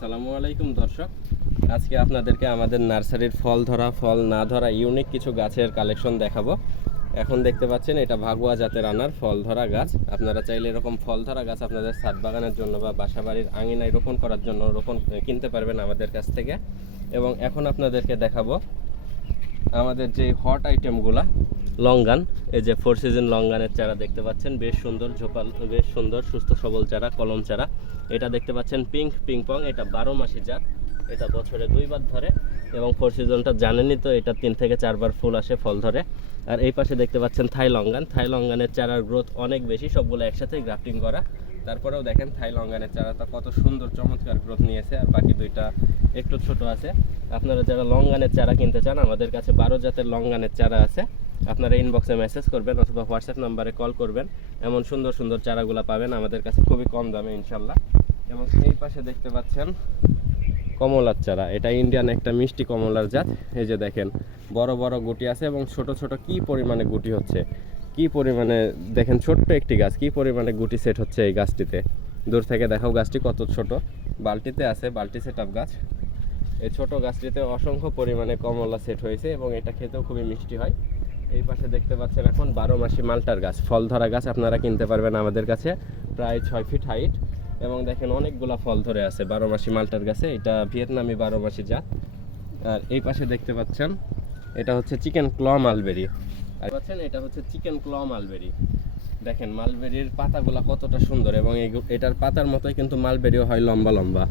আসসালামু আলাইকুম দর্শক। আজকে আপনাদেরকে আমাদের নার্সারির ফল ধরা, ফল না ধরা ইউনিক কিছু গাছের কালেকশন দেখাবো। এখন দেখতে পাচ্ছেন এটা ভাগুয়া জাতের আনার ফল ধরা গাছ। আপনারা চাইলে এরকম ফল ধরা গাছ আপনাদের ছাদ বাগানের জন্য বা বাসা বাড়ির আঙিনায় রোপণ করার জন্য রোপণ, কিনতে পারবেন আমাদের কাছ থেকে। এবং এখন আপনাদেরকে দেখাবো আমাদের যে হট আইটেমগুলা লঙ্গান, এই যে ফোর সিজন লঙ্গানের চারা দেখতে পাচ্ছেন, বেশ সুন্দর ঝোপাল, বেশ সুন্দর, সুস্থ সবল চারা, কলম চারা। এটা দেখতে পাচ্ছেন পিঙ্ক পিংপং এটা বারো মাসি জাত, এটা বছরে দুইবার ধরে, এবং ফোর সিজনটা জানেনই তো, এটা তিন থেকে চারবার ফুল আসে ফল ধরে। আর এই পাশে দেখতে পাচ্ছেন থাই লঙ্গান, থাই লঙ্গানের চারার গ্রোথ অনেক বেশি, সবগুলো একসাথে গ্রাফটিং করা। তারপরেও দেখেন থাই লঙ্গানের চারাটা কত সুন্দর চমৎকার গ্রোথ নিয়েছে, আর বাকি দুইটা একটু ছোট আছে। আপনারা যারা লঙ্গানের চারা কিনতে চান, আমাদের কাছে বারো জাতের লঙ্গানের চারা আছে। আপনারা ইনবক্সে মেসেজ করবেন অথবা হোয়াটসঅ্যাপ নাম্বারে কল করবেন। এমন সুন্দর সুন্দর চারাগুলো পাবেন, আমাদের কাছে খুবই কম দামে ইনশাল্লাহ। এবং এই পাশে দেখতে পাচ্ছেন কমলার চারা। এটা ইন্ডিয়ান একটা মিষ্টি কমলার জাত। এই যে দেখেন, বড় বড় গুটি আছে এবং ছোট ছোট কি পরিমাণে গুটি হচ্ছে। কি পরিমাণে, দেখেন ছোট্ট একটি গাছ, কি পরিমাণে গুটি সেট হচ্ছে এই গাছটিতে? দূর থেকে দেখাও গাছটি কত ছোট। বালতিতে আছে, বালতি সেট আপ গাছ। এই ছোট গাছটিতে অসংখ্য পরিমাণে কমলা সেট হয়েছে এবং এটা খেতেও খুবই মিষ্টি হয়। এই পাশে দেখতে পাচ্ছেন এখন বারো মাসি মালটার গাছ ফল ধরা গাছ আপনারা কিনতে পারবেন আমাদের কাছে, প্রায় ছয় ফিট হাইট এবং দেখেন অনেকগুলা ফল ধরে আছে বারো মাসি মালটার গাছে, এটা ভিয়েতনামি বারো মাসি জাত। আর এই পাশে দেখতে পাচ্ছেন, এটা হচ্ছে চিকেন ক্ল মালবেরি আর পাচ্ছেন, এটা হচ্ছে চিকেন ক্ল মালবেরি। দেখেন, মালবেরির পাতাগুলা কতটা সুন্দর এবং এটার পাতার মতোই কিন্তু মালবেরিও হয় লম্বা লম্বা।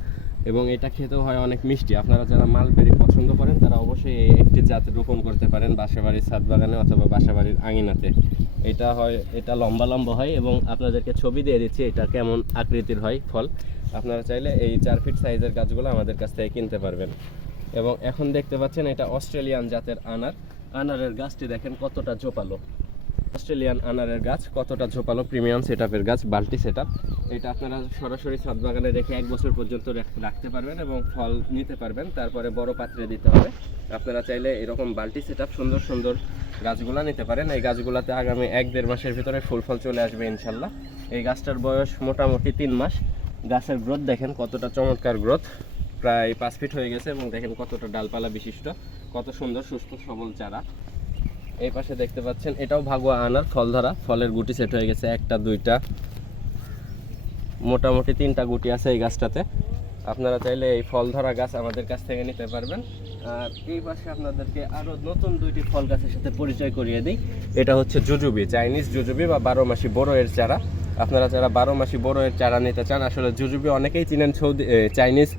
এবং এটা খেতেও হয় অনেক মিষ্টি। আপনারা যারা মালবেরি পছন্দ করেন, তারা অবশ্যই একটি জাত রোপণ করতে পারেন বাসাবাড়ির ছাদ বাগানে অথবা বাসাবাড়ির আঙিনাতে। এটা হয়, এটা লম্বা লম্বা হয় এবং আপনাদেরকে ছবি দিয়ে দিচ্ছি, এটা কেমন আকৃতির হয় ফল। আপনারা চাইলে এই চার ফিট সাইজের গাছগুলো আমাদের কাছ থেকে কিনতে পারবেন। এবং এখন দেখতে পাচ্ছেন, এটা অস্ট্রেলিয়ান জাতের আনার। আনারের গাছটি দেখেন কতটা জোপালো অস্ট্রেলিয়ান আনারের গাছ কতটা ঝোপালো, প্রিমিয়াম সেটআপের গাছ বাল্টি সেটআপ। এটা আপনারা সরাসরি ছাদ বাগানে রেখে এক বছর পর্যন্ত রাখতে পারবেন এবং ফল নিতে পারবেন। তারপরে বড় পাত্রে দিতে হবে। আপনারা চাইলে এরকম বাল্টি সেটআপ, সুন্দর সুন্দর গাছগুলা নিতে পারেন। এই গাছগুলাতে আগামী এক দেড় মাসের ভিতরে ফুল ফল চলে আসবে, ইনশাল্লাহ। এই গাছটার বয়স মোটামুটি তিন মাস। গাছের গ্রোথ দেখেন কতটা চমৎকার গ্রোথ। প্রায় পাঁচ ফিট হয়ে গেছে এবং দেখেন কতটা ডালপালা বিশিষ্ট। কত সুন্দর, সুস্থ, সবল চারা। এই পাশে দেখতে পাচ্ছেন, এটাও ভাগুয়া আনার ফল ধরা ফলের গুটি সেট হয়ে গেছে, একটা, দুইটা। মোটামুটি তিনটা গুটি আছে এই গাছটাতে। আপনারা চাইলে এই ফল ধরা গাছ আমাদের কাছ থেকে নিতে পারবেন। আর এই পাশে আপনাদেরকে আরও নতুন দুইটি ফল গাছের সাথে পরিচয় করিয়ে দিই। এটা হচ্ছে জুজুবি, চাইনিজ জুজুবি বা বারো মাসি বড় এর চারা। আপনারা যারা বারো মাসি বড় এর চারা নিতে চান, আসলে জুজুবি অনেকেই চিনেন সৌদি চাইনিজ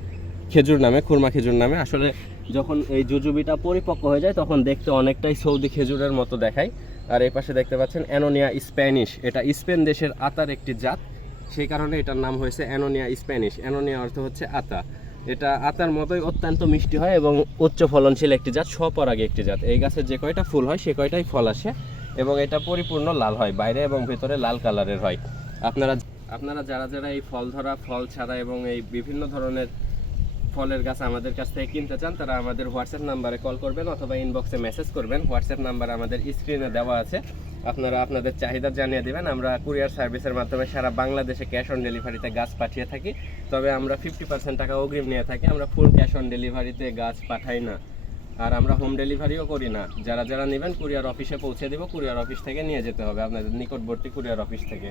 খেজুর নামে, খুরমা খেজুর নামে। আসলে যখন এই জুজুবিটা পরিপক্ক হয়ে যায়, তখন দেখতে অনেকটাই সৌদি খেজুরের মতো দেখায়। আর এই পাশে দেখতে পাচ্ছেন অ্যানোনিয়া স্প্যানিশ। এটা স্পেন দেশের আতার একটি জাত। সেই কারণে এটার নাম হয়েছে অ্যানোনিয়া স্প্যানিশ। অ্যানোনিয়া অর্থ হচ্ছে আতা। এটা আতার মতোই অত্যন্ত মিষ্টি হয় এবং উচ্চ ফলনশীল একটি জাত, স্বপরাগী একটি জাত। এই গাছের যে কয়টা ফুল হয়, সে কয়টাই ফল আসে এবং এটা পরিপূর্ণ লাল হয়, বাইরে এবং ভিতরে লাল কালারের হয়। আপনারা আপনারা যারা যারা এই ফল ধরা ফল ছাড়া এবং এই বিভিন্ন ধরনের ফলের গাছ আমাদের কাছ থেকে কিনতে চান, তারা আমাদের হোয়াটসঅ্যাপ নাম্বারে কল করবেন অথবা ইনবক্সে মেসেজ করবেন। হোয়াটসঅ্যাপ নাম্বার আমাদের স্ক্রিনে দেওয়া আছে। আপনারা আপনাদের চাহিদা জানিয়ে দিবেন। আমরা কুরিয়ার সার্ভিসের মাধ্যমে সারা বাংলাদেশে ক্যাশ অন ডেলিভারিতে গাছ পাঠিয়ে থাকি। তবে আমরা ফিফটি পার্সেন্ট টাকা অগ্রিম নিয়ে থাকি। আমরা ফুল ক্যাশ অন ডেলিভারিতে গাছ পাঠাই না। আর আমরা হোম ডেলিভারিও করি না। যারা যারা নেবেন কুরিয়ার অফিসে পৌঁছে দেবো। কুরিয়ার অফিস থেকে নিয়ে যেতে হবে। আপনাদের নিকটবর্তী কুরিয়ার অফিস থেকে।